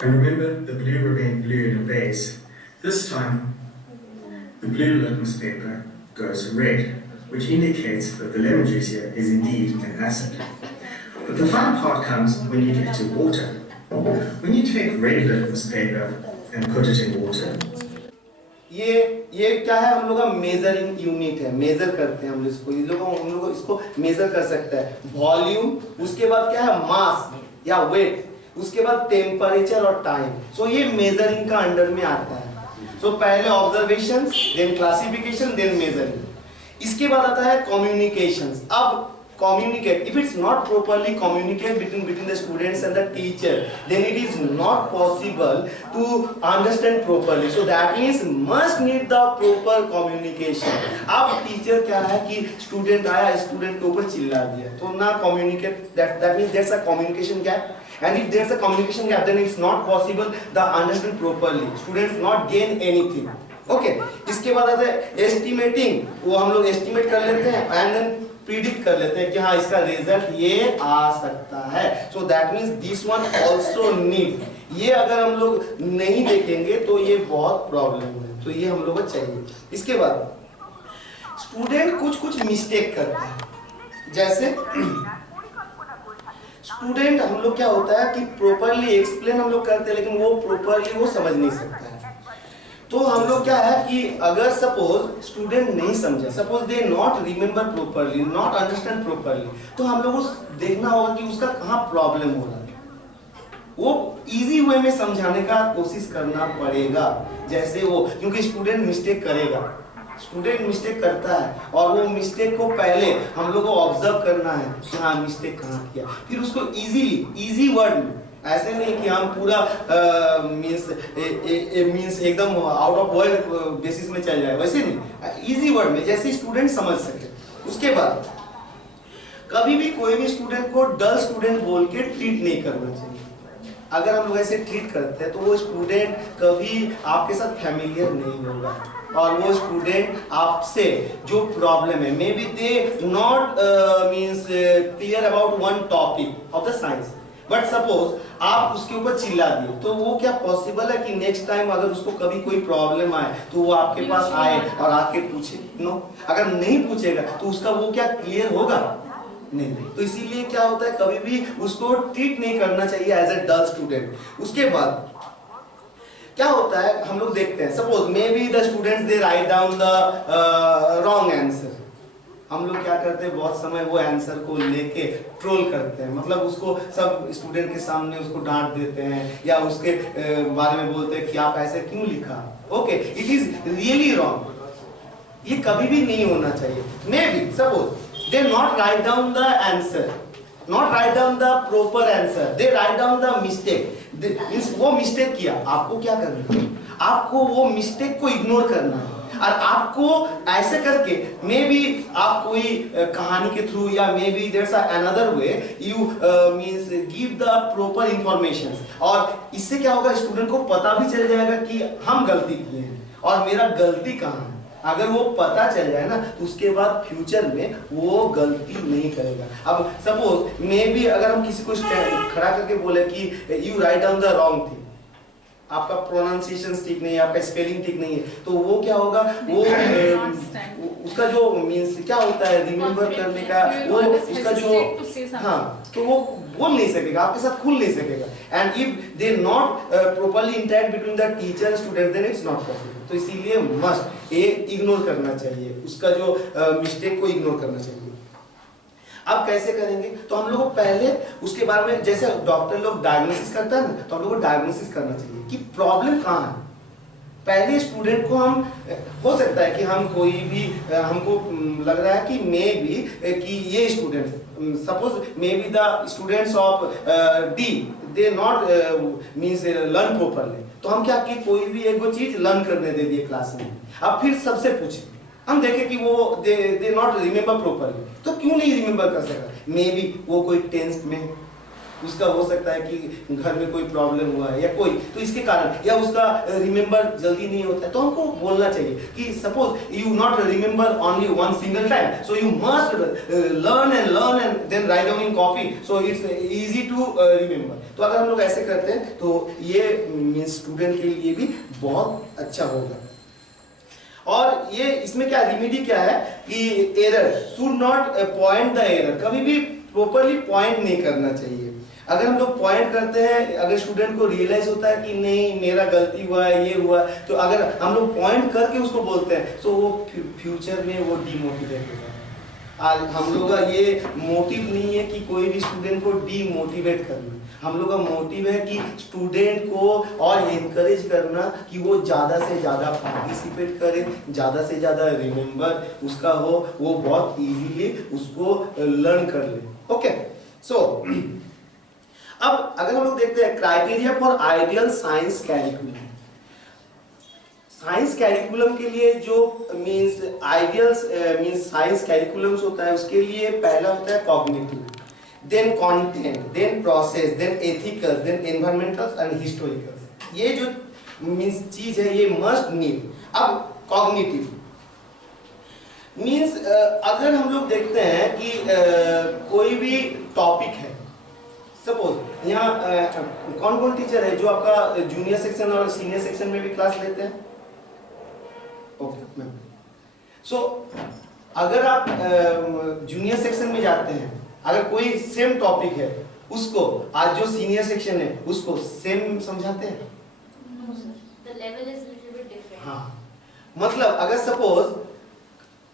And remember, the blue remained blue in a base. This time, the blue litmus paper goes red, which indicates that the lemon juice here is indeed an acid. But the fun part comes when you get to water. When you take red litmus paper and put it in water, ये क्या है, हम लोग का measuring unit है, major करते हैं हम इसको, हम लोग इसको मेजर कर सकते हैं। वॉल्यूम, उसके बाद क्या है मास या वेट, उसके बाद टेम्परेचर और टाइम। सो ये मेजरिंग का अंडर में आता है। सो पहले observations, then classification, then measuring. इसके बाद आता है कम्युनिकेशंस। अब communicate, if it's not properly communicate between the students and the teacher, then it is not possible to understand properly. So that means must need the proper communication. अब teacher क्या है कि student आया, student के ऊपर चिल्ला दिया, तो ना communicate, that means there's a communication gap. And if there's a communication gap, then it's not possible the understand properly. Students not gain anything. Okay. इसके बाद आता है estimating, वो हम लोग estimate कर लेते हैं and then प्रिडिक्ट कर लेते हैं कि हाँ इसका रिजल्ट ये आ सकता है। सो that means this one also need, ये अगर हम लोग नहीं देखेंगे तो ये बहुत प्रॉब्लम है, तो ये हम लोग को चाहिए। इसके बाद स्टूडेंट कुछ मिस्टेक करते हैं, जैसे स्टूडेंट हम लोग क्या होता है कि प्रॉपरली एक्सप्लेन हम लोग करते हैं लेकिन वो प्रॉपरली वो समझ नहीं सकता है। तो हम लोग क्या है कि अगर सपोज स्टूडेंट नहीं समझा, suppose they not remember properly, not understand properly, तो हम लोग को देखना होगा कि उसका कहाँ प्रॉब्लम हो रहा है। वो इजी वे में समझाने का कोशिश करना पड़ेगा। जैसे वो, क्योंकि स्टूडेंट मिस्टेक करेगा, स्टूडेंट मिस्टेक करता है और वो मिस्टेक को पहले हम लोग को ऑब्जर्व करना है कि हाँ मिस्टेक कहाँ किया, फिर उसको इजी वर्ड में, ऐसे नहीं कि हम पूरा मींस एकदम आउट ऑफ वर्ड बेसिस में चल जाए, वैसे नहीं, इजी वर्ड में जैसे स्टूडेंट समझ सके। उसके बाद कभी भी कोई भी स्टूडेंट को डल स्टूडेंट बोल के ट्रीट नहीं करना चाहिए। अगर हम लोग ऐसे ट्रीट करते हैं तो वो स्टूडेंट कभी आपके साथ फैमिलियर नहीं होगा और वो स्टूडेंट आपसे जो प्रॉब्लम है, may be they not means clear about one topic of the science, but suppose आप उसके ऊपर चिल्ला दिए, तो वो क्या पॉसिबल है कि नेक्स्ट टाइम अगर उसको कभी कोई प्रॉब्लम आए तो वो आपके पास आए और आके पूछे? नो। अगर नहीं पूछेगा तो उसका वो क्या क्लियर होगा? नहीं। तो इसीलिए क्या होता है, कभी भी उसको ट्रीट नहीं करना चाहिए एज ए डल स्टूडेंट। उसके बाद क्या होता है, हम लोग देखते हैं suppose may be the students they write down the wrong answer. हम लोग क्या करते हैं, बहुत समय वो आंसर को लेके ट्रोल करते हैं, मतलब उसको सब स्टूडेंट के सामने उसको डांट देते हैं या उसके बारे में बोलते हैं कि आप ऐसे क्यों लिखा। Okay, it is really wrong, ये कभी भी नहीं होना चाहिए। May be suppose they not write down the answer, not write down the proper answer, they write down the mistake। वो मिस्टेक किया, आपको क्या करना है, आपको वो मिस्टेक को इग्नोर करना है और आपको ऐसे करके मे बी आप कोई कहानी के थ्रू या may be there is another way you means give the proper information, और इससे क्या होगा, स्टूडेंट को पता भी चल जाएगा कि हम गलती किए हैं और मेरा गलती कहाँ है। अगर वो पता चल जाए ना तो उसके बाद फ्यूचर में वो गलती नहीं करेगा। अब सपोज मे बी अगर हम किसी को खड़ा करके बोले कि you right down the wrong thing, आपका प्रोनाउंसिएशन ठीक नहीं है, आपका स्पेलिंग ठीक नहीं है, तो वो क्या होगा, वो उसका जो मींस क्या होता है रिमेम्बर करने का, वो उसका जो हाँ, तो वो बोल नहीं सकेगा, आपके साथ खुल नहीं सकेगा। And if they not properly interact between the teacher student, then it's not possible. तो इसीलिए मस्ट ये इग्नोर करना चाहिए, उसका जो मिस्टेक को इग्नोर करना चाहिए। अब कैसे करेंगे, तो हम लोग को पहले उसके बारे में, जैसे डॉक्टर लोग डायग्नोसिस करता है ना, तो हम लोग को डायग्नोसिस करना चाहिए कि प्रॉब्लम कहाँ है। पहले स्टूडेंट को हम, हो सकता है कि हम कोई भी हमको लग रहा है कि मे बी कि ये student suppose may be the students of D they not means learn properly, तो हम क्या कि कोई भी एक वो चीज लर्न करने दे दिए क्लास में। अब फिर सबसे पूछे, हम देखें कि वो दे नॉट रिमेम्बर प्रॉपर्ली, तो क्यों नहीं रिमेम्बर कर सका? मे बी वो कोई टेंस में उसका हो सकता है कि घर में कोई प्रॉब्लम हुआ है या कोई, तो इसके कारण, या उसका रिमेम्बर जल्दी नहीं होता है। तो हमको बोलना चाहिए कि suppose you not remember only one single time, so you must learn and then write down in copy, so it's easy to remember. तो अगर हम लोग ऐसे करते हैं तो ये मीन्स स्टूडेंट के लिए भी बहुत अच्छा होगा। और ये इसमें क्या रेमेडी क्या है कि error should not point the error, कभी भी प्रॉपर्ली पॉइंट नहीं करना चाहिए। अगर हम लोग पॉइंट करते हैं, अगर स्टूडेंट को रियलाइज होता है कि नहीं मेरा गलती हुआ है, ये हुआ, तो अगर हम लोग पॉइंट करके उसको बोलते हैं तो वो फ्यूचर में वो डिमोटिवेट होगा। आज हम लोग का ये मोटिव नहीं है कि कोई भी स्टूडेंट को डीमोटिवेट करना, हम लोग का मोटिव है कि स्टूडेंट को और एनकरेज करना कि वो ज़्यादा से ज़्यादा पार्टिसिपेट करे, ज़्यादा से ज़्यादा रिमेम्बर उसका हो, वो बहुत इजीली उसको लर्न कर ले। ओके, सो अब अगर हम लोग देखते हैं criteria for ideal science curriculum. Science curriculum के लिए जो means ideals means science curriculums होता है, उसके लिए पहला होता है cognitive, then content, then process, then ethical, then environmental and historical. ये जो मींस चीज है ये मस्ट नीड। अब कॉग्निटिव मींस अगर हम लोग देखते हैं कि कोई भी टॉपिक है, सपोज यहाँ कौन कौन टीचर है जो आपका जूनियर सेक्शन और सीनियर सेक्शन में भी क्लास लेते हैं? Okay ma'am. सो अगर आप जूनियर सेक्शन में जाते हैं, अगर कोई सेम टॉपिक है उसको आज जो सीनियर सेक्शन है उसको सेम समझाते हैं? The level is little bit different. हाँ, मतलब अगर सपोज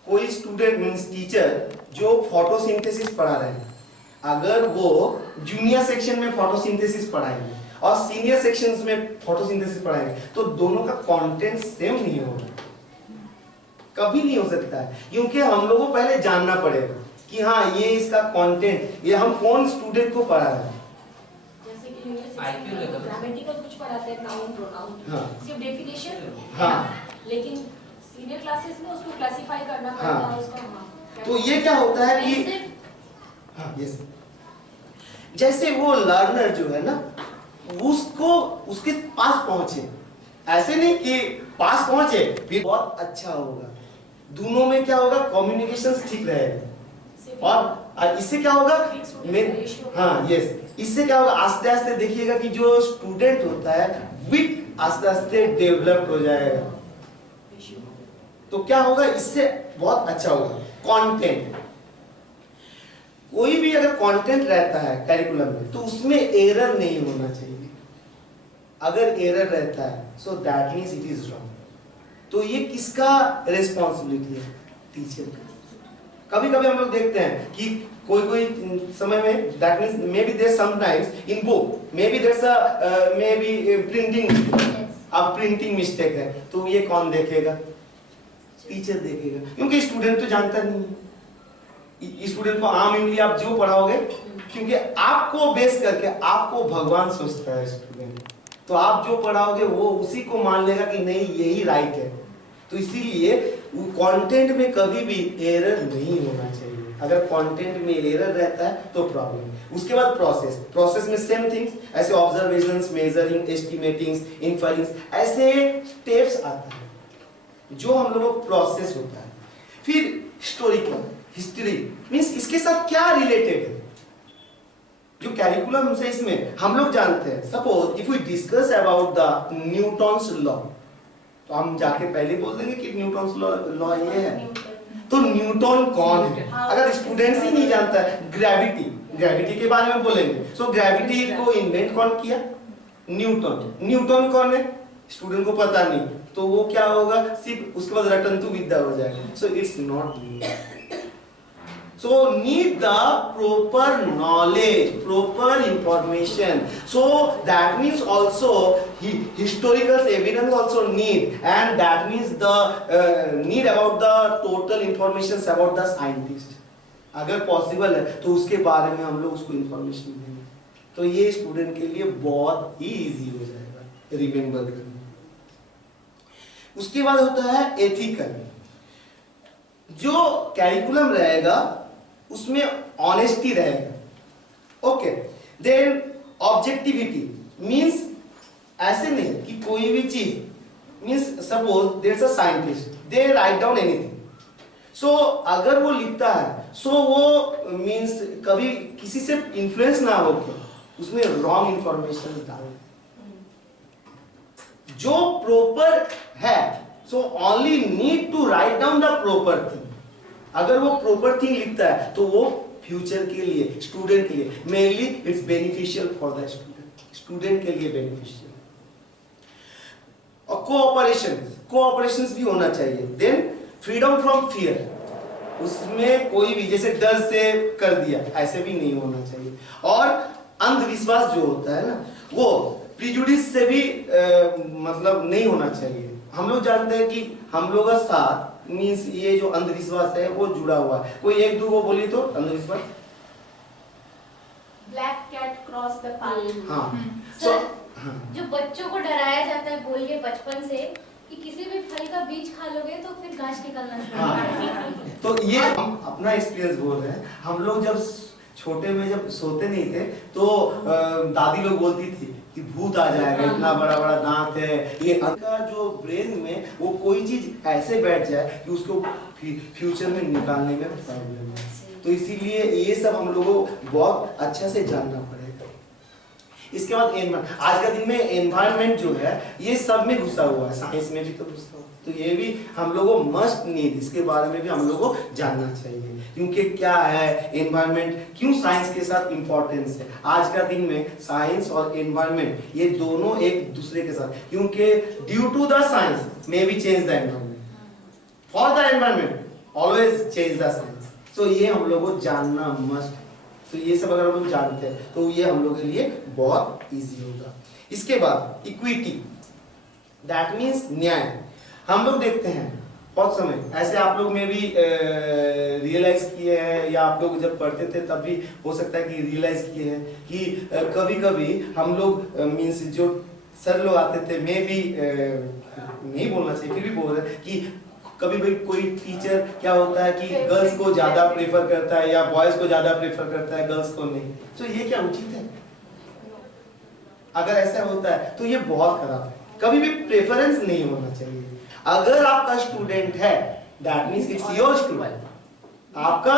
कोई स्टूडेंट मींस टीचर जो फोटोसिंथेसिस पढ़ा रहे हैं, अगर वो जूनियर सेक्शन में फोटोसिंथेसिस पढ़ाएंगे और सीनियर सेक्शंस में फोटोसिंथेसिस पढ़ाएंगे तो दोनों का कंटेंट सेम नहीं होगा, कभी नहीं हो सकता है, क्योंकि हम लोगों को पहले जानना पड़ेगा कि हाँ ये इसका कंटेंट, ये हम कौन स्टूडेंट को पढ़ा रहे हैं। जैसे कि यूनिवर्सिटी ग्रामेटिकल कुछ पढ़ाते हैं, नाउन प्रोनाउन, हाँ, सिर्फ डेफिनेशन, हाँ, लेकिन सीनियर क्लासेस में उसको क्लासिफाई करना पड़ता है उसका। हाँ, तो ये क्या होता है कि हाँ यस, जैसे वो लर्नर जो है ना उसको उसके पास पहुंचे, ऐसे नहीं कि पास पहुंचे फिर बहुत अच्छा होगा, दोनों में क्या होगा कम्युनिकेशन ठीक रहेगा। और इससे क्या होगा हाँ यस, इससे क्या होगा आस्ते आस्ते देखिएगा कि जो स्टूडेंट होता है विक आस्ते आस्ते डेवलप हो जाएगा। तो क्या होगा इससे बहुत अच्छा होगा। कंटेंट, कोई भी अगर कंटेंट रहता है कैरिकुलम में तो उसमें एरर नहीं होना चाहिए। अगर एरर रहता है सो that means it is wrong. तो ये किसका रिस्पॉन्सिबिलिटी है? टीचर का। कभी कभी हम लोग देखते हैं कि कोई कोई समय में that means may be there sometimes in book may be there a may be printing, अब प्रिंटिंग मिस्टेक है तो ये कौन देखेगा? टीचर देखेगा, क्योंकि स्टूडेंट तो जानता नहीं है। स्टूडेंट को आम इंग्लिश आप जो पढ़ाओगे, क्योंकि आपको बेस करके आपको भगवान सोचता है स्टूडेंट, तो आप जो पढ़ाओगे वो उसी को मान लेगा कि नहीं यही राइट है। तो इसीलिए कंटेंट में कभी भी एरर नहीं होना चाहिए। अगर कंटेंट में एरर रहता है तो प्रॉब्लम। उसके बाद प्रोसेस, प्रोसेस में सेम थिंग्स, ऐसे ऑब्जर्वेशंस, मेजरिंग, एस्टिमेटिंग, इन्फरिंग, ऐसे स्टेप्स आते हैं जो हम लोगों को प्रोसेस होता है। फिर हिस्टोरिकल, हिस्ट्री मींस इसके साथ क्या रिलेटेड है जो कैरिकुलम से इसमें हम लोग जानते हैं। Suppose if we discuss about the Newton's law, तो हम जाके पहले बोल देंगे कि न्यूटन्स लॉ ये है। तो न्यूटन कौन है? अगर स्टूडेंट्स ही नहीं जानता है, ग्रेविटी, ग्रेविटी के बारे में बोलेंगे, सो ग्रेविटी को इन्वेंट कौन किया? न्यूटन। न्यूटन कौन है? स्टूडेंट को पता नहीं, तो वो क्या होगा? सिर्फ उसके बाद रटन तू विद्या हो जाएगा। So it's not. So need the proper knowledge, proper information. So that means also historical evidence also need, and that means the need about the total information about the scientist. अगर possible है तो उसके बारे में हम लोग उसको information देंगे, तो ये स्टूडेंट के लिए बहुत ही easy हो जाएगा रिमेम्बर करना। उसके बाद होता है एथिकल। जो कैरिकुलम रहेगा उसमें ऑनेस्टी रहेगा। ओके, देन ऑब्जेक्टिविटी मींस ऐसे नहीं कि कोई भी चीज means suppose there is a scientist, they write down anything, so अगर वो लिखता है सो वो मींस कभी किसी से इन्फ्लुएंस ना होके उसमें रॉन्ग इंफॉर्मेशन डाल। जो प्रॉपर है so only need to write down the proper thing. अगर वो प्रॉपर थिंग लिखता है तो वो फ्यूचर के लिए, स्टूडेंट के लिए mainly it's beneficial for the student, student के लिए बेनिफिशियल। और कोऑपरेशन भी होना चाहिए। देन फ्रीडम फ्रॉम फियर, उसमें कोई भी जैसे डर से कर दिया ऐसे भी नहीं होना चाहिए। और अंधविश्वास जो होता है ना वो प्रिजुडिस से भी मतलब नहीं होना चाहिए। हम लोग जानते हैं कि हम लोग का साथ मीन्स ये जो अंधविश्वास है वो जुड़ा हुआ है। कोई एक दो को बोली तो अंधविश्वास, black cat cross the path. हाँ सर, जो बच्चों को डराया जाता है बोलिए बचपन से कि किसी भी फल का बीज खा लोगे तो फिर गाछ निकलना शुरू हो जाएगा। तो ये हम अपना एक्सपीरियंस बोल रहे हैं। हम लोग जब छोटे में जब सोते नहीं थे तो दादी लोग बोलती थी कि भूत आ जाएगा, इतना बड़ा बड़ा दांत है। ये उनका जो ब्रेन में वो कोई चीज ऐसे बैठ जाए कि उसको फ्यूचर में निकालने में प्रॉब्लम है। तो इसीलिए ये सब हम लोगों को बहुत अच्छा से जानना पड़ेगा। इसके बाद आज का दिन में एनवायरनमेंट जो है ये सब में घुसा हुआ है, साइंस में भी तो घुसा हुआ है। तो ये भी हम लोगों मस्ट नीड, इसके बारे में भी हम लोगों को जानना चाहिए क्योंकि क्या है एनवायरनमेंट, क्यों साइंस के साथ इंपॉर्टेंस है। आज का दिन में साइंस और एनवायरनमेंट ये दोनों एक दूसरे के साथ, क्योंकि due to the science may be change the environment, for the environment always change the science. तो ये हम लोगों को जानना मस्ट। तो ये सब अगर हम लोग जानते हैं तो ये हम लोग के लिए बहुत इजी होगा। इसके बाद इक्विटी, दैट मीन्स न्याय। हम लोग देखते हैं बहुत समय ऐसे आप लोग में भी रियलाइज किए हैं या आप लोग जब पढ़ते थे तब भी हो सकता है कि रियलाइज किए हैं कि कभी कभी हम लोग मीन्स जो सर लोग आते थे, मैं भी नहीं बोलना चाहिए फिर भी बोल रहे कि कभी भी कोई टीचर क्या होता है कि गर्ल्स को ज्यादा प्रेफर करता है या बॉयज को ज्यादा प्रेफर करता है, गर्ल्स को नहीं। तो ये क्या उचित है? अगर ऐसा होता है तो ये बहुत खराब है। कभी भी प्रेफरेंस नहीं होना चाहिए। अगर आपका स्टूडेंट है that means it's your student. आपका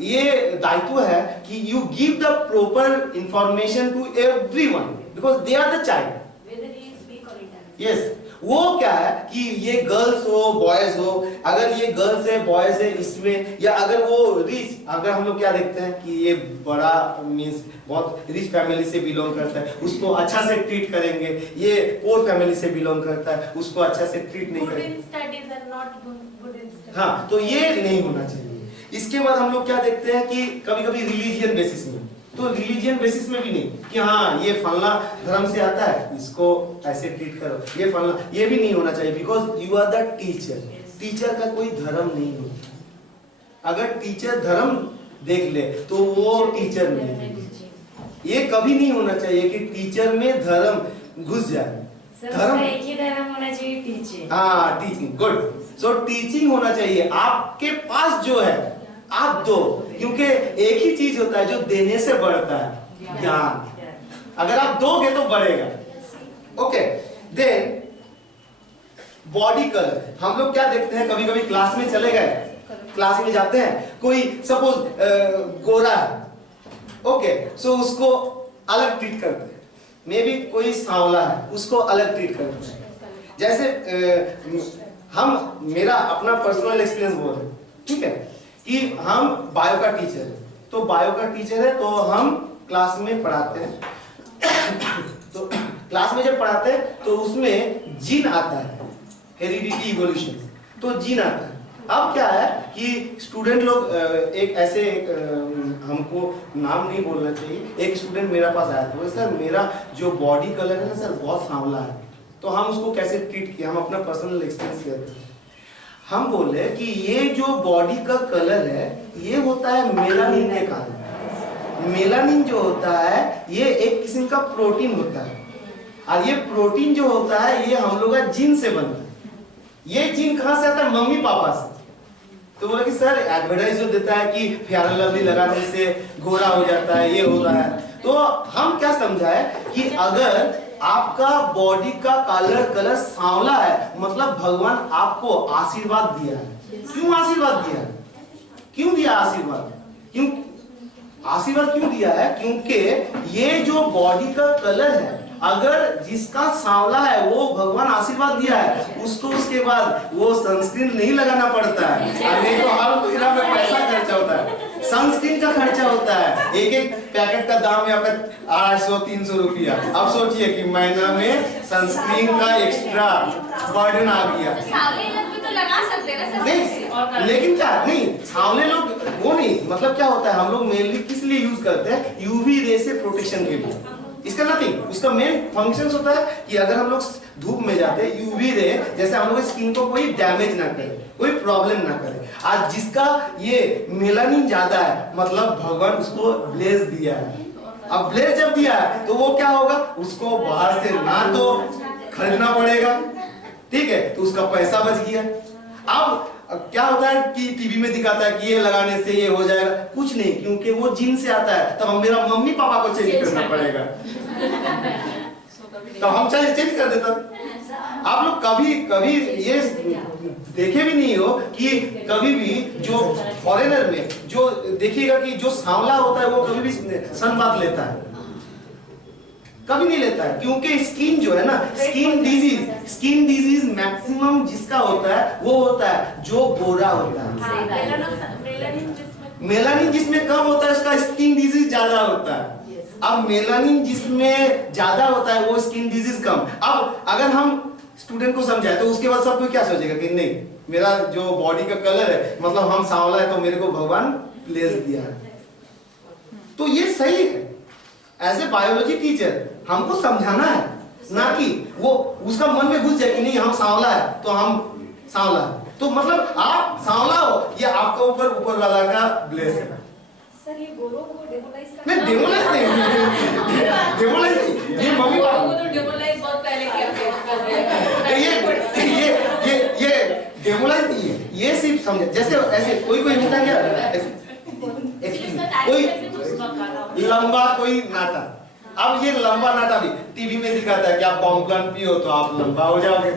ये दायित्व है कि you give the proper information to everyone because they are the child. Yes, वो क्या है कि ये गर्ल्स हो बॉयज हो, अगर ये गर्ल्स है बॉयज है इसमें, या अगर वो रिच, अगर हम लोग क्या देखते हैं कि ये बड़ा मींस बहुत रिच फैमिली से बिलोंग करता है उसको अच्छा से ट्रीट करेंगे, ये पोर फैमिली से बिलोंग करता है उसको अच्छा से ट्रीट नहीं करेंगे। हाँ, तो ये नहीं होना चाहिए। इसके बाद हम लोग क्या देखते हैं कि कभी कभी रिलीजियन बेसिस में, तो रिलीजियन बेसिस में भी नहीं कि हाँ ये फलना धर्म से आता है इसको ऐसे ट्रीट करो, ये फलना, ये भी नहीं होना चाहिए because you are the teacher. Teacher का कोई धर्म नहीं होता। अगर टीचर धर्म देख ले तो वो टीचर नहीं है। ये कभी नहीं होना चाहिए कि टीचर में धर्म घुस जाए। धर्म एक ही धर्म होना चाहिए, टीचिंग। हाँ, टीचिंग, गुड। सो टीचिंग होना चाहिए। आपके पास जो है आप दो, क्योंकि एक ही चीज होता है जो देने से बढ़ता है, ज्ञान। अगर आप दोगे तो बढ़ेगा। Okay, then body colour. हम लोग क्या देखते हैं कभी कभी क्लास में चले गए, क्लास में जाते हैं, कोई सपोज गोरा है, ओके, सो उसको अलग ट्रीट करते हैं। मे बी कोई सांवला है उसको अलग ट्रीट करते हैं। जैसे हम, मेरा अपना पर्सनल एक्सपीरियंस बोल रहे हैं, ठीक है, कि हम बायो का टीचर है, तो बायो का टीचर है तो हम क्लास में पढ़ाते हैं। तो क्लास में जब पढ़ाते हैं तो उसमें जीन आता है, हेरिडिटी इवोल्यूशन, तो जीन आता है। अब क्या है कि स्टूडेंट लोग एक ऐसे हमको नाम नहीं बोलना चाहिए, एक स्टूडेंट मेरे पास आया था, सर मेरा जो बॉडी कलर है ना सर बहुत सांवला है। तो हम उसको कैसे ट्रीट किया, हम अपना पर्सनल एक्सपीरियंस शेयर करते हैं। हम बोले कि ये जो बॉडी का कलर है ये होता है मेलानिन के कारण। मेलानिन जो होता है ये एक किस्म का प्रोटीन होता है, और ये प्रोटीन जो होता है ये हम लोग का जीन से बनता है। ये जीन कहां से आता है? मम्मी पापा से। तो बोला कि सर एडवर्टाइज जो देता है कि फेयर एंड लवली लगाने से गोरा हो जाता है, ये होता है। तो हम क्या समझा है कि अगर आपका बॉडी का कलर सांवला है मतलब भगवान आपको आशीर्वाद दिया है। क्यों आशीर्वाद दिया? क्यों दिया आशीर्वाद? क्यों? आशीर्वाद क्यों दिया है? क्योंकि ये जो बॉडी का कलर है, अगर जिसका सांवला है वो भगवान आशीर्वाद दिया है, उसको उसके बाद वो सनस्क्रीन नहीं लगाना पड़ता है। नहीं तो हर महीना में पैसा खर्चा होता है, सनस्क्रीन का खर्चा होता है। एक एक पैकेट का दाम यहाँ पे 800-300 रुपया। अब सोचिए कि महीना में सनस्क्रीन का एक्स्ट्रा बर्डन आ गया। सांवले लोग भी तो लगा सकते हैं ना नहीं, लेकिन क्या नहीं, सांवले लोग वो नहीं, मतलब क्या होता है, हम लोग मेनली किस लिए यूज करते हैं? यूवी रे से प्रोटेक्शन के लिए। इसका नथिंग, उसका मेन फंक्शन होता है कि अगर हम लोग धूप में जाते हैं, यूवी रे जैसे हम लोग स्किन को कोई डैमेज ना करे, कोई प्रॉब्लम ना करे। आज जिसका ये मेलानिन ज्यादा है, मतलब भगवान उसको ब्लेस दिया है। अब ब्लेस जब दिया है तो वो क्या होगा, उसको बाहर से ना तो खरीदना पड़ेगा, ठीक है, तो उसका पैसा बच गया। अब क्या होता है कि टीवी में दिखाता है कि ये लगाने से ये हो जाएगा, कुछ नहीं, क्योंकि वो जीन से आता है। तब तो मेरा मम्मी पापा को चेंज करना पड़ेगा, तो हम चेंज कर देता। आप लोग कभी कभी ये देखे भी नहीं हो कि कभी भी जो फॉरेनर में जो देखिएगा कि जो सांवला होता है वो कभी भी सनबाथ लेता है? कभी नहीं लेता है, क्योंकि स्किन जो है ना, स्किन डिजीज मैक्सिमम जिसका होता है वो होता है जो गोरा होता है। मेलानिन जिसमें कम होता है उसका स्किन डिजीज ज्यादा होता है। अब मेलानिन जिसमें ज्यादा होता है वो स्किन डिजीज कम। अब अगर हम स्टूडेंट को समझाए तो उसके बाद सब कोई क्या सोचेगा कि नहीं, मेरा जो बॉडी का कलर है, मतलब हम सांवला है तो मेरे को भगवान प्लेस दिया है। तो ये सही है। एज ए बायोलॉजी टीचर हमको समझाना है, ना कि वो उसका मन में घुस जाए कि नहीं हम सांवला है तो हम सांवला है। तो मतलब आप सांवला हो, ये आपका ऊपर वाला का ब्लेस है। सर ये गोरों को डेमोलाइज नहीं, डेमोलाइज नहीं, डेमोलाइज नहीं, ये मम्मी पापा वो तो डेमोलाइज बहुत पहले किया था। ये डेमोलाइज नहीं है, ये सिर्फ समझे। जैसे ऐसे कोई होता क्या, कोई लंबा कोई नाटा, अब ये लंबा नाटा भी टीवी में दिखाता है कि आप कॉम्प्लान पियो तो आप लंबा हो जाओगे,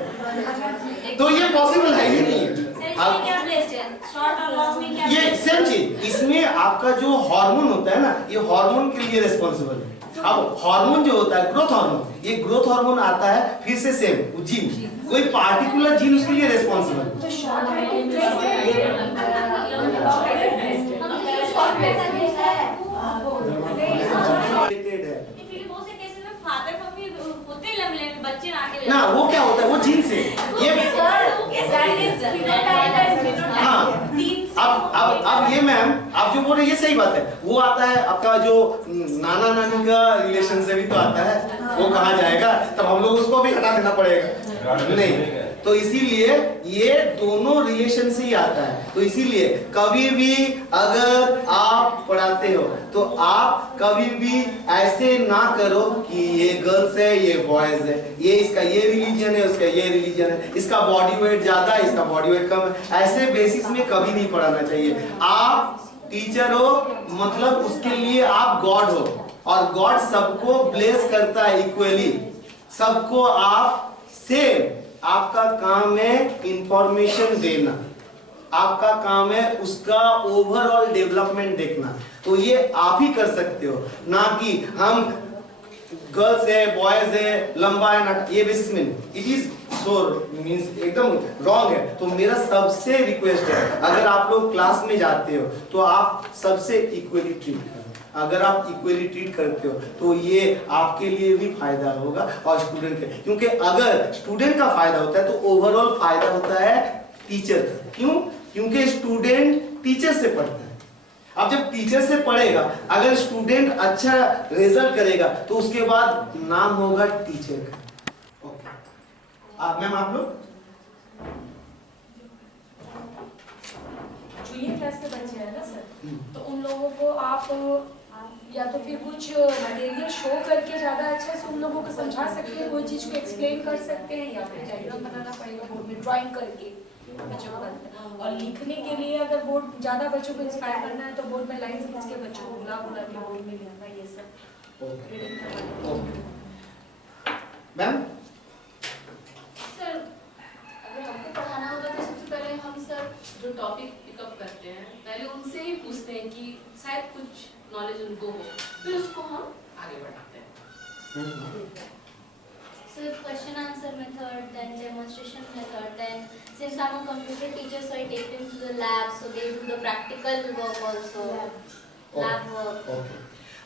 तो ये पॉसिबल है ही नहीं है। अब ये सेम चीज, इसमें आपका जो हार्मोन होता है ना, ये हार्मोन के लिए रिस्पॉन्सिबल है। अब हार्मोन जो होता है ग्रोथ हार्मोन, ये ग्रोथ हार्मोन आता है फिर से सेम जीन, कोई पार्टिकुलर जीन उसके लिए रिस्पॉन्सिबल है। ना वो क्या होता है, वो जीन से ये हाँ। अब ये मैम आप जो बोल रहे हैं ये सही बात है, वो आता है आपका जो नाना नानी का रिलेशन से भी तो आता है, वो कहाँ जाएगा, तब हम लोग उसको भी हटा देना पड़ेगा नहीं। तो इसीलिए ये दोनों रिलेशन से ही आता है। तो इसीलिए कभी भी अगर आप पढ़ाते हो तो आप कभी भी ऐसे ना करो कि ये गर्ल्स है ये बॉयज है, ये इसका ये रिलीजन है उसका ये रिलीजन है, इसका बॉडी वेट ज्यादा है इसका बॉडी वेट कम है, ऐसे बेसिस में कभी नहीं पढ़ाना चाहिए। आप टीचर हो मतलब उसके लिए आप गॉड हो, और गॉड सबको ब्लेस करता है इक्वली, सबको आप सेम। आपका काम है इंफॉर्मेशन देना, आपका काम है उसका ओवरऑल डेवलपमेंट देखना, तो ये आप ही कर सकते हो, ना कि हम गर्ल्स है बॉयज है लंबा है ना, ये बेसिस में इट इज सो मींस एकदम रॉन्ग है। तो मेरा सबसे रिक्वेस्ट है, अगर आप लोग क्लास में जाते हो तो आप सबसे इक्वली ट्रीट करो। अगर आप इक्वली ट्रीट करते हो तो ये आपके लिए भी फायदा होगा और स्टूडेंट के, क्योंकि अगर स्टूडेंट का फायदा होता है तो ओवरऑल फायदा होता है टीचर का। क्यों? क्योंकि स्टूडेंट टीचर से पढ़ता है। अब जब टीचर से पढ़ेगा, अगर स्टूडेंट अच्छा रिजल्ट करेगा तो उसके बाद नाम होगा टीचर का। ओके मैम, आप लोग जो ये क्लास के बच्चे हैं ना सर, तो उन लोगों को आप या तो फिर कुछ मटेरियल शो करके ज़्यादा अच्छा से उन लोगों को समझा सकते हैं, कोई चीज़ को एक्सप्लेन कर सकते हैं, या फिर डायग्राम बनाना पड़ेगा बोर्ड में ड्राइंग करके बच्चों को बनाना। और लिखने के लिए अगर बोर्ड ज़्यादा बच्चों को इंस्पायर करना है तो बोर्ड में लाइन्स खींच के बच्चों को बुला के बोर्ड में लिखना, ये सब मैम। सर अगर हमको पढ़ाना होता तो सबसे पहले हम सर जो टॉपिक पिकअप करते हैं पहले उनसे ही पूछते हैं कि शायद कुछ नॉलेज उनको हो, फिर उसको हम आगे बढ़ाते हैं। So question answer method, then demonstration method, then since I'm a computer teacher, so I take them to the lab, so they do the practical work also, lab work. Okay.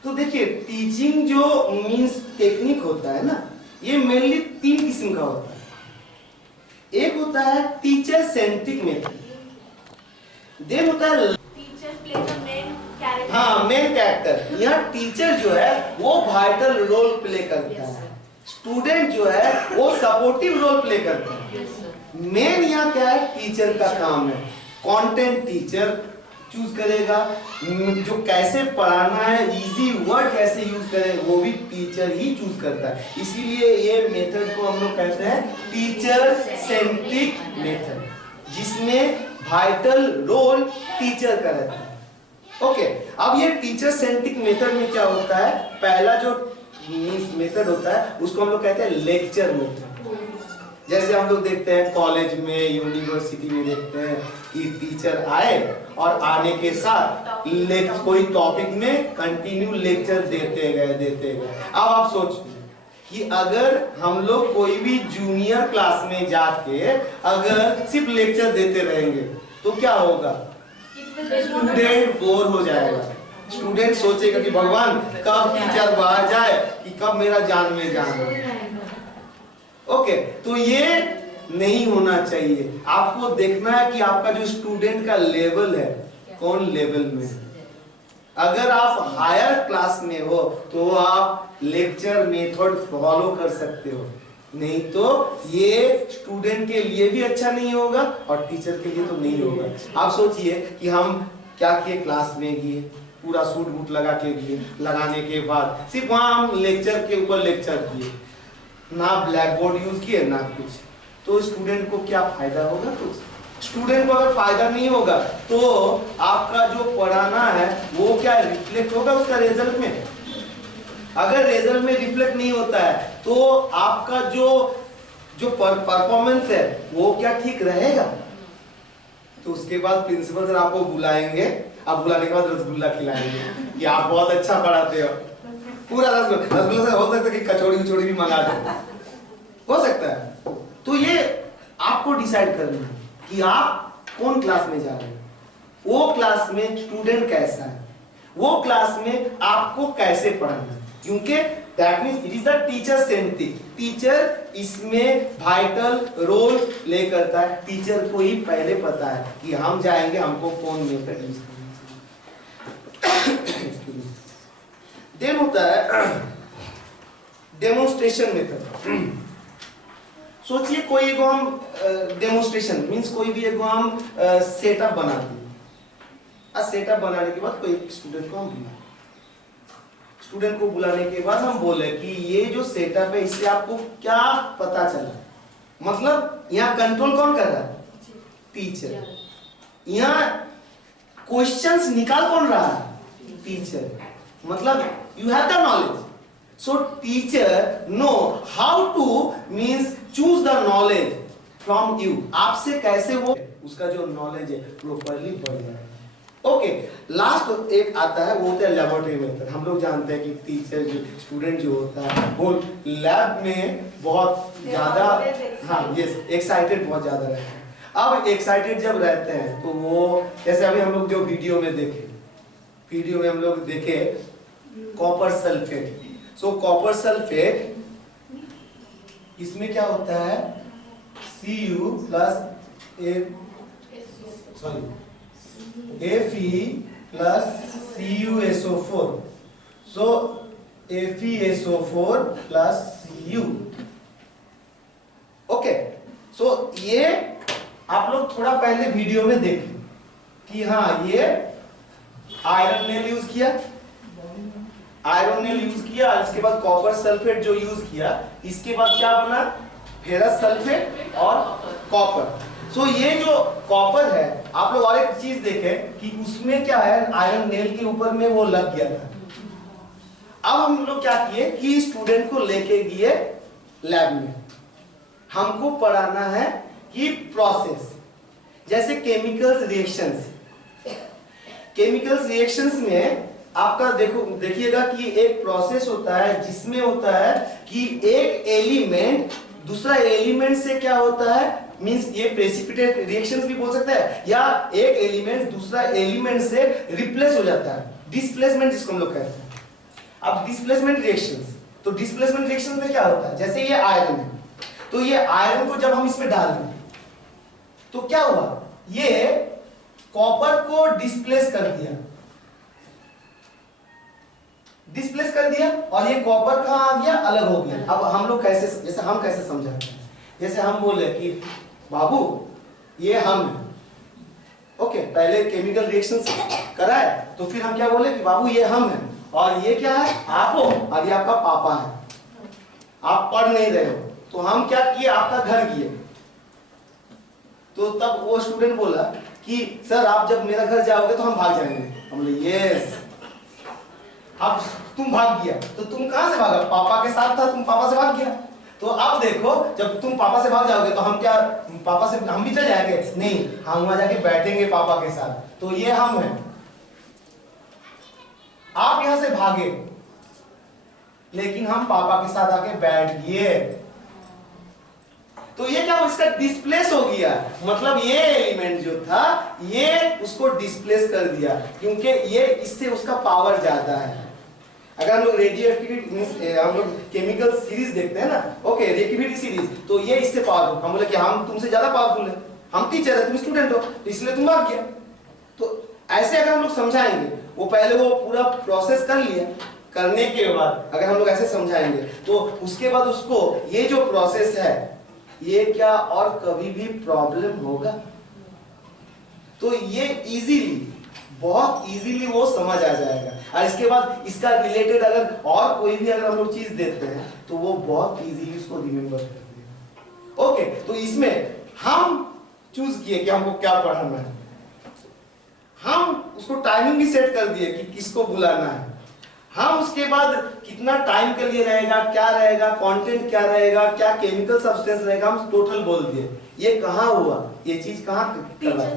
तो देखिए टीचिंग जो means technique होता है ना, ये mainly 3 किस्म का होता है। एक होता है टीचर सेंट्रिक मेथड, देन होता है teacher play the main character. हाँ, मेन कैरेक्टर। यहाँ टीचर जो है वो वाइटल रोल प्ले करता है, स्टूडेंट जो है वो सपोर्टिव रोल प्ले करता है। मेन यहाँ क्या है, टीचर का काम है। कंटेंट टीचर चूज करेगा, जो कैसे पढ़ाना है, इजी वर्ड कैसे यूज करें वो भी टीचर ही चूज करता है। इसीलिए ये मेथड को हम लोग कहते हैं टीचर सेंट्रिक मेथड, जिसमें वाइटल रोल टीचर का रहता है। ओके, अब ये टीचर सेंट्रिक मेथड में क्या होता है, पहला जो मेथड होता है उसको हम लोग कहते हैं लेक्चर मेथड। जैसे हम लोग देखते हैं कॉलेज में, यूनिवर्सिटी में देखते हैं कि टीचर आए और आने के साथ कोई टॉपिक में कंटिन्यू लेक्चर देते गए। अब आप सोचिए कि अगर हम लोग कोई भी जूनियर क्लास में जाके अगर सिर्फ लेक्चर देते रहेंगे तो क्या होगा, स्टूडेंट बोर हो जाएगा। स्टूडेंट सोचेगा कि भगवान कब टीचर बाहर जाए कि कब मेरा जान में जान हो। ओके, तो ये नहीं होना चाहिए। आपको देखना है कि आपका जो स्टूडेंट का लेवल है कौन लेवल में है। अगर आप हायर क्लास में हो तो आप लेक्चर मेथड फॉलो कर सकते हो, नहीं तो ये स्टूडेंट के लिए भी अच्छा नहीं होगा और टीचर के लिए तो नहीं होगा। आप सोचिए कि हम क्या किए, क्लास में गए, पूरा सूट बूट लगा के गए, लगाने के बाद सिर्फ वहां हम लेक्चर के ऊपर लेक्चर किए, ना ब्लैक बोर्ड यूज किए ना कुछ, तो स्टूडेंट को क्या फायदा होगा? कुछ। स्टूडेंट को अगर फायदा नहीं होगा तो आपका जो पढ़ाना है वो क्या रिफ्लेक्ट होगा उसका रिजल्ट में? अगर रिजल्ट में रिफ्लेक्ट नहीं होता है तो आपका जो परफॉर्मेंस है वो क्या ठीक रहेगा? तो उसके बाद प्रिंसिपल सर आपको बुलाएंगे, आप बुलाने के बाद रसगुल्ला खिलाएंगे कि आप बहुत अच्छा पढ़ाते हो, पूरा रसगुल्ला से हो सकता है कि कचौड़ी उचौड़ी भी मंगा दे, हो सकता है। तो ये आपको डिसाइड करना है कि आप कौन क्लास में जा रहे हैं, वो क्लास में स्टूडेंट कैसा है, वो क्लास में आपको कैसे पढ़ाना है, क्योंकि that means it is the teacher centric. Teacher इसमें वाइटल रोल प्ले करता है। टीचर को ही पहले पता है कि हम जाएंगे, हमको कौन मेथड यूज करना चाहिए। देन होता है डेमोन्स्ट्रेशन मेथड। सोचिए कोई को हम डेमोन्स्ट्रेशन मींस कोई भी एक हम सेटअप बना दिए। सेटअप बनाने के बाद कोई स्टूडेंट को हम बुलाए, स्टूडेंट को बुलाने के बाद हम बोले कि ये जो सेटअप है इससे आपको क्या पता चला, मतलब यहाँ कंट्रोल कौन कर रहा है? टीचर। यहाँ क्वेश्चंस निकाल कौन रहा है? टीचर। मतलब you have the knowledge, so teacher know how to means choose the knowledge from you। आपसे कैसे वो उसका जो नॉलेज है प्रॉपर्ली बढ़ जाए। ओके, लास्ट एक आता है वो होता है लैबोरेटरी मेथड। हम लोग जानते हैं कि टीचर जो स्टूडेंट जो होता है वो लैब में बहुत ज्यादा एक्साइटेड बहुत ज्यादा रहता है। अब एक्साइटेड जब रहते हैं तो वो जैसे अभी हम लोग जो वीडियो में हम लोग देखे कॉपर सल्फेट। सो कॉपर सल्फेट इसमें क्या होता है, Cu plus Fe plus CuSO4, सो FeSO4 प्लस Cu। ओके, सो ये आप लोग थोड़ा पहले वीडियो में देखें कि हाँ ये आयरन नेल यूज किया, इसके बाद कॉपर सल्फेट जो यूज किया, इसके बाद क्या बना, फेरस सल्फेट और कॉपर। सो ये जो कॉपर है, आप लोग और एक चीज देखें कि उसमें क्या है, आयरन नेल के ऊपर में वो लग गया था। अब हम लोग क्या किए कि स्टूडेंट को लेके गए लैब में, हमको पढ़ाना है कि प्रोसेस जैसे केमिकल्स रिएक्शंस में आपका देखिएगा कि एक प्रोसेस होता है जिसमें होता है कि एक एलिमेंट दूसरा एलिमेंट से क्या होता है, मींस ये प्रेसिपिटेट रिएक्शंस भी बोल सकते हैं, या एक एलिमेंट दूसरा एलिमेंट से रिप्लेस हो जाता है, डिस्प्लेसमेंट जिसको हम लोग कहते हैं। अब डिस्प्लेसमेंट रिएक्शंस, तो डिस्प्लेसमेंट रिएक्शन में क्या होता है, जैसे ये आयरन है, तो ये आयरन को जब हम इसमें डाल दें तो क्या हुआ, ये कॉपर को डिस्प्लेस कर दिया और ये कॉपर कहां आ गया, अलग हो गया। अब हम लोग कैसे, जैसे हम कैसे समझाते हैं, जैसे हम बोले कि बाबू ये हम है, ओके, पहले केमिकल रिएक्शंस कराए तो फिर हम क्या बोले कि बाबू ये हम है और ये क्या है, आप हो और ये आपका पापा है, आप पढ़ नहीं रहे हो, तो हम क्या किए, आपका घर किए। तो तब वो स्टूडेंट बोला कि सर आप जब मेरा घर जाओगे तो हम भाग जाएंगे। हम बोले यस। अब तुम भाग गया तो तुम कहां से भागा, पापा के साथ था, तुम पापा से भाग गया। तो अब देखो जब तुम पापा से भाग जाओगे तो हम क्या, पापा से हम भी चले जाएंगे, नहीं, हम वहां जाके बैठेंगे पापा के साथ, तो ये हम है। आप यहां से भागे लेकिन हम पापा के साथ आके बैठ गए, तो ये क्या, इसका डिस्प्लेस हो गया, मतलब ये एलिमेंट जो था ये उसको डिस्प्लेस कर दिया, क्योंकि ये इससे उसका पावर ज्यादा है। अगर हम लोग रेडियो एक्टिविटी, हम लोग केमिकल सीरीज देखते हैं ना, ओके, रिएक्टिविटी सीरीज, तो ये इससे पावरफुल, हम बोले कि हम तुमसे ज्यादा पावरफुल है, हम टीचर है, तुम स्टूडेंट हो, तो इसलिए तुम भाग गया। तो ऐसे अगर हम लोग समझाएंगे, वो पहले वो पूरा प्रोसेस कर लिया, करने के बाद अगर हम लोग ऐसे समझाएंगे तो उसके बाद उसको ये जो प्रोसेस है ये क्या और कभी भी प्रॉब्लम होगा, तो ये इजीली, बहुत इजीली वो समझ आ जाएगा। और इसके बाद इसका रिलेटेड अगर और कोई भी अगर हम लोग चीज देते हैं तो वो बहुत इजीली उसको रिमेम्बर कर देगा। ओके, तो इसमें हम चूज किए कि हमको क्या पढ़ाना है, हम उसको टाइमिंग भी सेट कर दिए कि किसको बुलाना है, हम उसके बाद कितना टाइम के लिए रहेगा, क्या रहेगा, कंटेंट क्या रहेगा, क्या केमिकल सब्सटेंस रहेगा, हम टोटल बोल दिए। ये कहाँ हुआ, ये चीज कहाँ करवाया,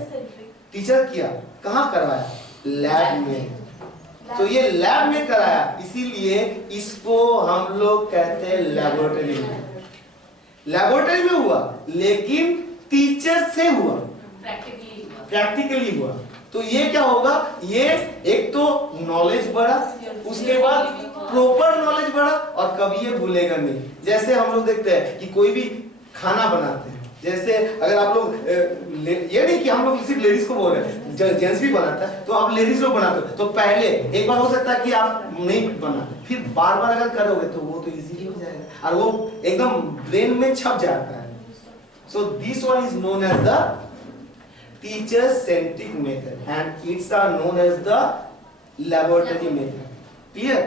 टीचर किया, कहाँ करवाया, लैब में। तो ये लैब में कराया, इसीलिए इसको हम लोग कहते हैं लैबोरेटरी में। लैबोरेटरी में हुआ लेकिन टीचर से हुआ, प्रैक्टिकली हुआ। तो ये क्या होगा, ये एक तो नॉलेज बढ़ा, उसके बाद प्रॉपर नॉलेज बढ़ा, और कभी ये भूलेगा नहीं। जैसे हम लोग देखते हैं कि कोई भी खाना बनाते हैं, जैसे अगर आप लोग ये नहीं कि हम लोग सिर्फ लेडीज को बोल रहे हैं, जेंट्स भी बनाता है, तो आप लेडीज लोग बनाते हो तो पहले एक बार हो सकता है कि आप नहीं बनाते, फिर बार बार अगर करोगे तो वो तो इजीली हो जाएगा और वो एकदम ब्रेन में छप जाता है। So this one is known as the teacher centric method and it's are known as the laboratory method. Clear?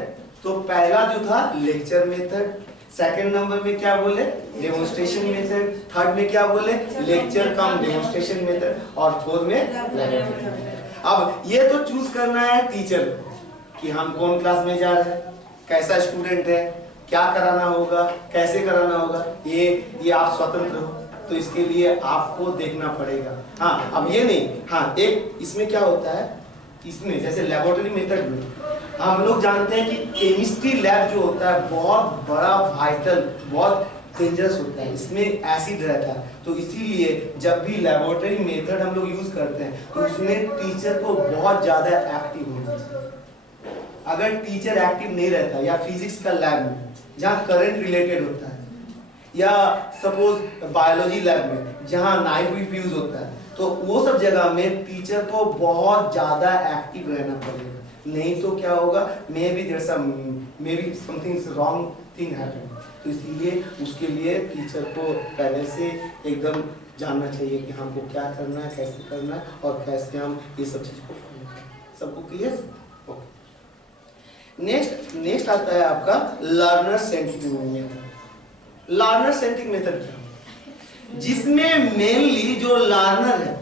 तो पहला जो था लेक्चर मेथड, सेकंड नंबर में क्या बोले, डेमोन्स्ट्रेशन मेथड, थर्ड में क्या बोले, लेक्चर कम डेमोन्स्ट्रेशन मेथड, और फोर्थ में लैबोरेटरी। अब ये तो चूज करना है टीचर कि हम कौन क्लास में जा रहे हैं, कैसा स्टूडेंट है, क्या कराना होगा, कैसे कराना होगा, ये आप स्वतंत्र हो, तो इसके लिए आपको देखना पड़ेगा। हाँ, अब ये नहीं, हाँ, एक इसमें क्या होता है, इसमें जैसे लेबोरेटरी मेथड में हम लोग जानते हैं कि केमिस्ट्री लैब जो होता है बहुत बड़ा, वाइटल, बहुत डेंजरस होता है, इसमें एसिड रहता है, तो इसीलिए जब भी लेबोरेटरी मेथड हम लोग यूज करते हैं तो उसमें टीचर को बहुत ज्यादा एक्टिव होना चाहिए। अगर टीचर एक्टिव नहीं रहता, या फिजिक्स का लैब में जहाँ करंट रिलेटेड होता है, या सपोज बायोलॉजी लैब में जहाँ नाइफ यूज होता है, तो वो सब जगह में टीचर को बहुत ज्यादा एक्टिव रहना पड़ेगा, नहीं तो क्या होगा, may be something wrong thing happen. तो इसीलिए उसके लिए टीचर को पहले से एकदम जानना चाहिए कि हमको क्या करना है, कैसे करना है, और कैसे हम ये सब चीज को फॉलो करें। सबको क्लियर? नेक्स्ट आता है आपका learner centric method. Learner centric method क्या, जिसमें मेनली जो लर्नर है,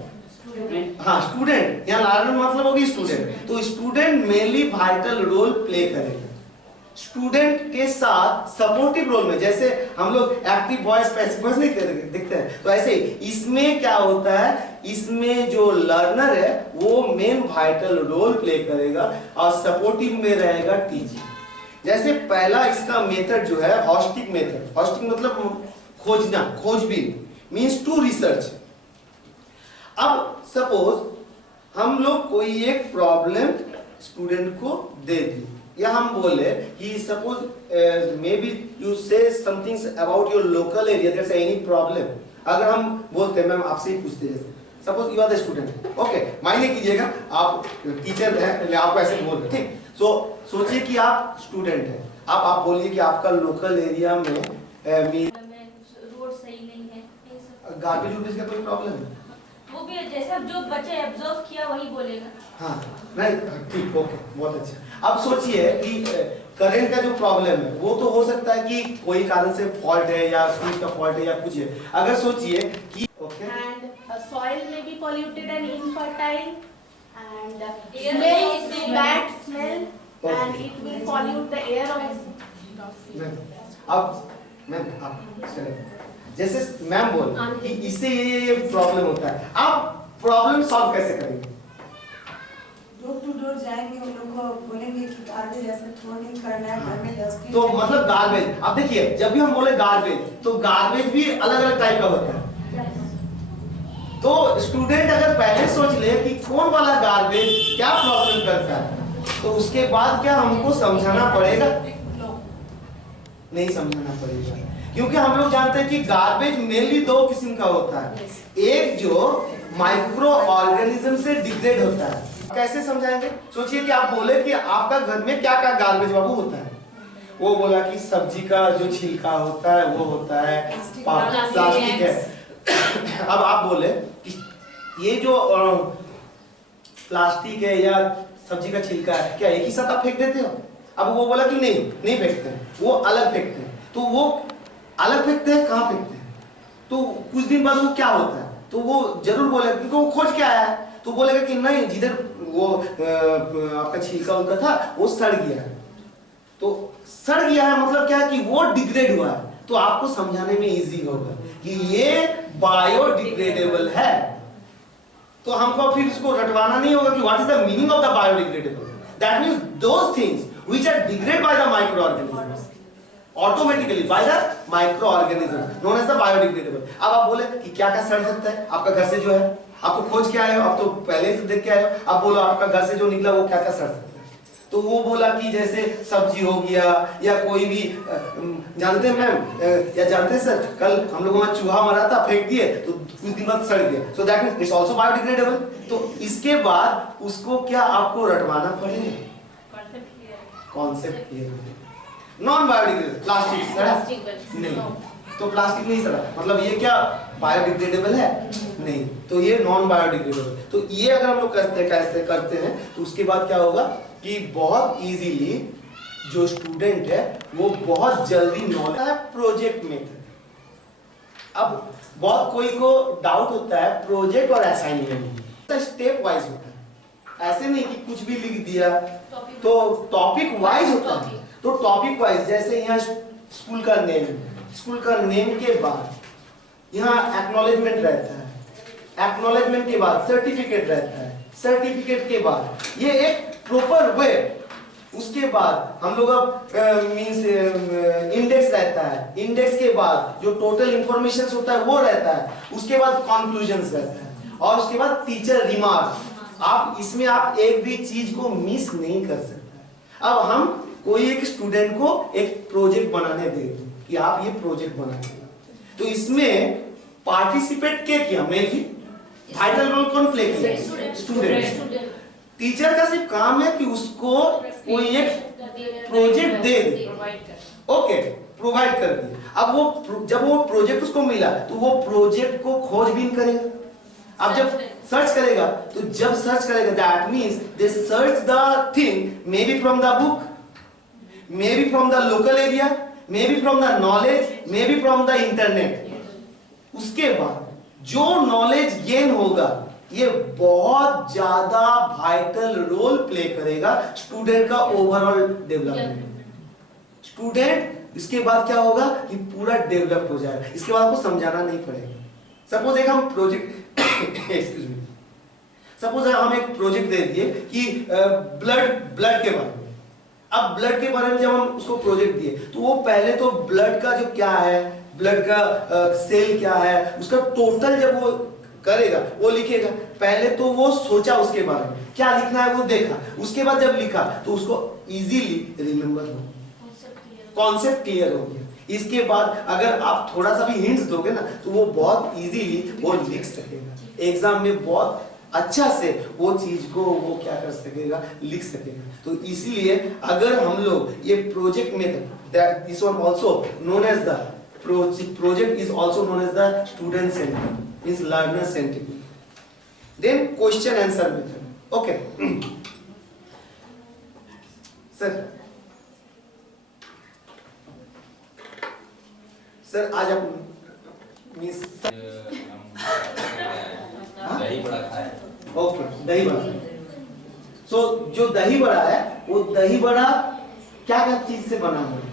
हाँ स्टूडेंट, यहाँ लर्नर मतलब होगी स्टूडेंट, तो student mainly vital role play करेगा। स्टूडेंट के साथ सपोर्टिव रोल में, जैसे हम लोग एक्टिव वॉइस पैसिव वॉइस नहीं दिखते हैं, तो ऐसे इसमें क्या होता है, इसमें जो लर्नर है वो मेन वाइटल रोल प्ले करेगा और सपोर्टिव में रहेगा टीचर। जैसे पहला इसका मेथड जो है हॉस्टिक मेथड, हॉस्टिक मतलब खोजना, खोजबीन, मींस टू रिसर्च। अब सपोज हम लोग कोई एक प्रॉब्लम स्टूडेंट को दे दी, या हम बोले कि suppose may be you say something about your local area, there is any problem. अगर हम बोलते हैं, मैम आपसे ही पूछते हैं, जैसे suppose you are the student, okay mind नहीं कीजिएगा, आप टीचर हैं, आपको ऐसे बोल रहे, ठीक। सो सोचिए कि आप स्टूडेंट हैं, आप बोलिए कि आपका लोकल एरिया में रोड सही नहीं है, गार्बेज का कोई प्रॉब्लम है, वो भी जैसा जो बच्चे ऑब्जर्व किया वही बोलेगा। हाँ नहीं, ठीक, ओके, बहुत अच्छा। अब सोचिए कि करंट का जो प्रॉब्लम है वो तो हो सकता है कि कोई कारण से फॉल्ट है या स्विच का फॉल्ट है या कुछ है। अगर सोचिए कि okay And soil may be polluted and infertile, and Air smells, may- bad smell, Okay. and it will pollute the air also. अब मैम आप चलो, जैसे मैम बोल कि इससे ये प्रॉब्लम होता है, आप प्रॉब्लम सॉल्व कैसे करेंगे? डोर टू डोर जाएंगे, उन लोगों को बोलेंगे कि गार्बेज ऐसे थ्रो नहीं करना है, घर में डस्टबिन। तो मतलब गार्बेज, अब देखिए जब भी हम बोले गार्बेज, तो गार्बेज भी अलग अलग टाइप का होता है। तो स्टूडेंट अगर पहले सोच ले कि कौन वाला गार्बेज क्या प्रॉब्लम करता है, तो उसके बाद क्या हमको समझाना पड़ेगा? नहीं समझाना पड़ेगा, क्योंकि हम लोग जानते हैं कि गार्बेज मेनली दो किस्म का होता है। एक जो माइक्रो ऑर्गेनिज्म से डिग्रेड होता है। कैसे समझाएंगे? सोचिए कि आप बोले कि आपका घर में क्या क्या गार्बेज बाबू होता है, वो बोला कि सब्जी का जो छिलका होता है वो होता है, प्लास्टिक है। अब आप बोले कि ये जो प्लास्टिक है या सब्जी का छिलका है, क्या एक ही साथ आप फेंक देते हो? अब वो बोला कि नहीं फेंकते हैं, वो अलग फेंकते हैं। तो वो अलग फेंकते हैं, कहाँ फेंकते हैं? तो कुछ दिन बाद वो क्या होता है, तो वो जरूर बोलेगा, क्योंकि वो खोज के आया है, तो बोलेगा कि नहीं, जिधर वो आपका छिलका उनका था वो सड़ गया है। तो सड़ गया है मतलब क्या है कि वो डिग्रेड हुआ है। तो आपको समझाने में इजी होगा कि ये बायोडिग्रेडेबल है। तो हमको फिर इसको रटवाना नहीं होगा कि what is the meaning of the biodegradable. That means those things which are degraded by the microorganisms automatically by the microorganism known as the biodegradable. अब आप बोले कि क्या क्या सड़ सकता है आपका घर से, जो है आपको खोज के आए हो, आप तो पहले से देख के आए हो, आप बोलो आपका घर से जो निकला वो क्या क्या सड़ सकता है। तो वो बोला कि जैसे सब्जी हो गया या कोई भी जानते हैं मैम या जानते हैं सर, कल हम लोगों में चूहा मरा था, फेंक दिए तो कुछ दिन बाद सड़ गया, सो that means it's also biodegradable. तो इसके बाद उसको क्या आपको रटवाना पड़ेगा? Concept clear. Non biodegradable plastic नहीं, तो प्लास्टिक नहीं सड़ा मतलब ये क्या बायोडिग्रेडेबल है? नहीं, तो ये नॉन बायोडिग्रेडेबल। तो ये अगर हम लोग करते हैं तो उसके बाद क्या होगा कि बहुत इजीली जो स्टूडेंट है वो बहुत जल्दी नॉलेज है। प्रोजेक्ट मेथड, अब बहुत कोई को डाउट होता है प्रोजेक्ट और असाइनमेंट स्टेप वाइज होता है, ऐसे नहीं कि कुछ भी लिख दिया, तो टॉपिक वाइज होता है। तो टॉपिक वाइज जैसे यहाँ स्कूल का नेम, स्कूल का नेम के बाद यहाँ एक्नॉलेजमेंट रहता है, एक्नॉलेजमेंट के बाद सर्टिफिकेट रहता है, सर्टिफिकेट के बाद ये एक प्रॉपर वे, उसके बाद हम लोग मींस इंडेक्स रहता है, इंडेक्स के बाद जो टोटल इंफॉर्मेशन होता है वो रहता है, उसके बाद कंक्लूजन्स रहता है, और उसके बाद टीचर रिमार्क। आप इसमें आप एक भी चीज को मिस नहीं कर सकते। अब हम कोई एक स्टूडेंट को एक प्रोजेक्ट बनाने देते कि आप ये प्रोजेक्ट बनाइए, तो इसमें पार्टिसिपेट क्या किया? मेनली वाइटल रोल कौन प्ले किया? स्टूडेंट। टीचर का सिर्फ काम है कि उसको कोई एक प्रोजेक्ट दे दे, ओके प्रोवाइड कर दिया। अब वो जब वो प्रोजेक्ट उसको मिला तो वो प्रोजेक्ट को खोजबीन करेगा। अब जब सर्च करेगा तो जब सर्च करेगा that means they search the thing may be from the book, may B from the local area, may be from the knowledge, may be from the internet. उसके बाद जो नॉलेज गेन होगा ये बहुत ज्यादा वाइटल रोल प्ले करेगा student का overall development. Student इसके बाद क्या होगा कि पूरा डेवलप हो जाएगा, इसके बाद आपको समझाना नहीं पड़ेगा। सपोज एक हम प्रोजेक्ट एक्सक्यूज मी, सपोज हम एक प्रोजेक्ट दे दिए कि ब्लड के बारे में। अब ब्लड के बारे में जब हम उसको प्रोजेक्ट दिए तो वो पहले तो ब्लड का जो क्या है, ब्लड का सेल क्या है, उसका टोटल जब वो करेगा वो लिखेगा। पहले तो वो सोचा उसके बारे में क्या लिखना है वो देखा, उसके बाद जब लिखा तो उसको इजीली रिमेम्बर हो, कॉन्सेप्ट क्लियर हो गया। इसके बाद अगर आप थोड़ा सा भी हिंट्स दोगे ना तो वो बहुत इजीली वो लिख सकेगा, एग्जाम में बहुत अच्छा से वो चीज को वो क्या कर सकेगा, लिख सकेगा। तो इसलिए अगर हम लोग ये project method, that this one also known as the project is also known as the student centered, means learner centered. Then question answer method. Okay. Sir आज आप मिस दही बड़ा खाए। ओके, दही बड़ा। सो जो दही बड़ा है वो दही बड़ा क्या क्या चीज से बना हुआ है?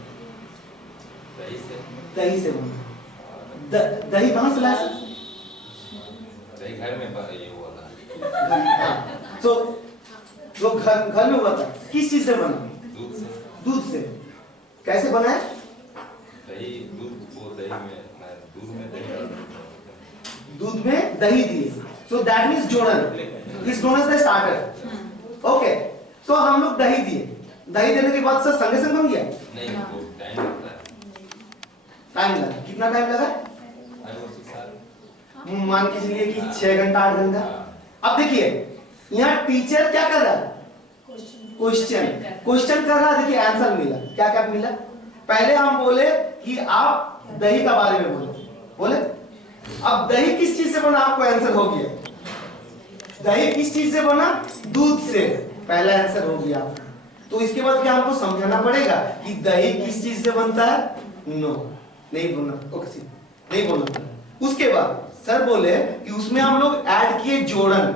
दही से बना। दही कहाँ से लाया? दही घर में ये हुआ था। तो जो घर में हुआ था किस चीज से बना? दूध से। दूध से। कैसे बना है? दही दूध, वो दही में दूध में दही, दूध में दही दिए। सो दैट मींस जोड़न is known as the starter. Okay, so हम लोग दही दिए, दही देने के बाद सर संगे संग बन गया? नहीं, वो टाइम लगता है। टाइम लगा, कितना टाइम लगा? मान के चलिए कि 6 घंटा 8 घंटा। अब देखिए यहाँ टीचर क्या कर रहा है? क्वेश्चन कर रहा है। देखिए आंसर मिला, क्या क्या मिला? पहले हम बोले कि आप दही का बारे में बोले। अब दही किस चीज से बना, आपको आंसर हो गया। दही किस चीज से बना? दूध से। पहला आंसर हो गया। तो इसके बाद क्या हमको समझाना पड़ेगा कि दही किस चीज से बनता है? नो, नहीं बोलना। ओके, नहीं बोलना। उसके बाद सर बोले कि उसमें हम लोग ऐड किए जोड़न।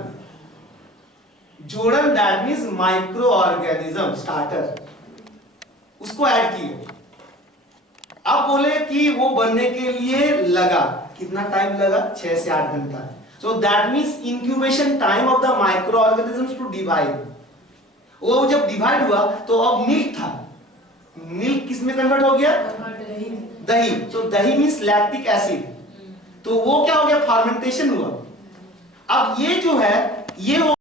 जोड़न that means micro organism starter, उसको ऐड किए। अब बोले कि वो बनने के लिए लगा कितना टाइम लगा? 6 से 8 घंटा। So that means incubation time of the microorganisms to divide. वो जब डिवाइड हुआ तो अब मिल्क था, मिल्क किस में कन्वर्ट हो गया? दही। तो दही मींस लैक्टिक एसिड, तो वो क्या हो गया? फर्मेंटेशन हुआ। अब ये जो है ये